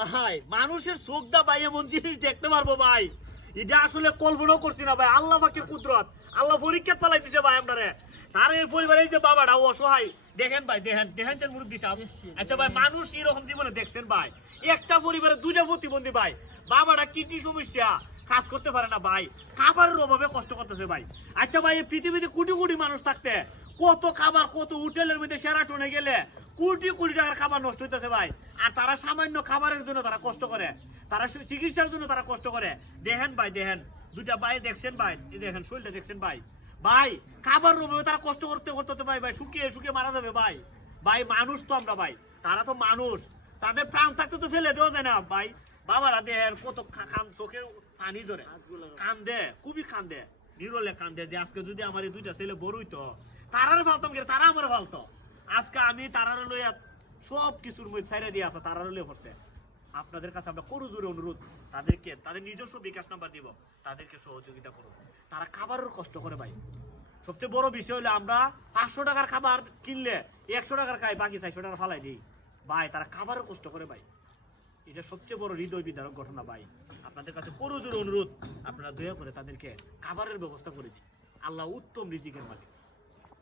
ভাই মানুষের চোখ দা ভাই এমন জিনিস দেখতে পারবো ভাই, এটা আসলে কল্পনাও করছি না ভাই। আল্লাহ পাকের কুদরত, আল্লাহ পরীক্ষা চালাই দিছে ভাই আপনারে। তার এই পরিবারে যে বাবাটা অসহায় দেখেন ভাই, দেখেন মুরব্বী সাহেব। আচ্ছা ভাই, মানুষ এরকম জীবনে দেখছেন ভাই, একটা পরিবারে দুইটা প্রতিবন্ধী ভাই, বাবাটা কিডনি সমস্যা, কাজ করতে পারে না ভাই, খাবারের অভাবে কষ্ট করতেছে ভাই। আচ্ছা ভাই, এই পৃথিবীতে কোটি কোটি মানুষ থাকতে কত খাবার, কত হোটেলের মধ্যে সেরাটনে গেলে কোটি কোটি টাকার খাবার নষ্ট হইতেছে ভাই, আর তারা সামান্য খাবারের জন্য তারা কষ্ট করে, তারা চিকিৎসার জন্য তারা কষ্ট করে। দেখেন ভাই, দেখেন দুইটা ভাই দেখছেন ভাই, দেখেন শরীরটা দেখছেন ভাই, ভাই খাবার অভাবে তারা কষ্ট করতে করতে ভাই ভাই শুকিয়ে শুকিয়ে মারা যাবে ভাই। ভাই মানুষ তো আমরা ভাই, তারা তো মানুষ, তাদের প্রাণ থাকতে তো ফেলে দেওয়া যায় না ভাই। বাবারা দেখেন কত চোখের পানি ধরে কান্দে, খুবই কান্দে, নিরলে কান্দে যে আজকে যদি আমার এই দুইটা ছেলে বড় হইতো, তারারে ফালতাম কে, তারা আমার ফালতো। আজকে আমি তারারে লইয়া সব কিছুর মধ্যে ছাইরা দিয়ে আসা, তারারে লইয়া পড়ছে। আপনাদের কাছে আমরা করু জোরে অনুরোধ, তাদেরকে তাদের নিজস্ব বিকাশ নাম্বার দিব, তাদেরকে সহযোগিতা করুন। তারা খাবারের কষ্ট করে ভাই। সবচেয়ে বড় বিষয় হলো আমরা 500 টাকার খাবার কিনলে 100 টাকার খাই, বাকি 400 টাকা ফালাই দিই ভাই। তারা খাবারের কষ্ট করে ভাই, এটা সবচেয়ে বড় হৃদয় বিদারক ঘটনা ভাই। আপনাদের কাছে করু জোরে অনুরোধ, আপনারা দয়া করে তাদেরকে খাবারের ব্যবস্থা করে দিন। আল্লাহ উত্তম রিজিকের মালিক।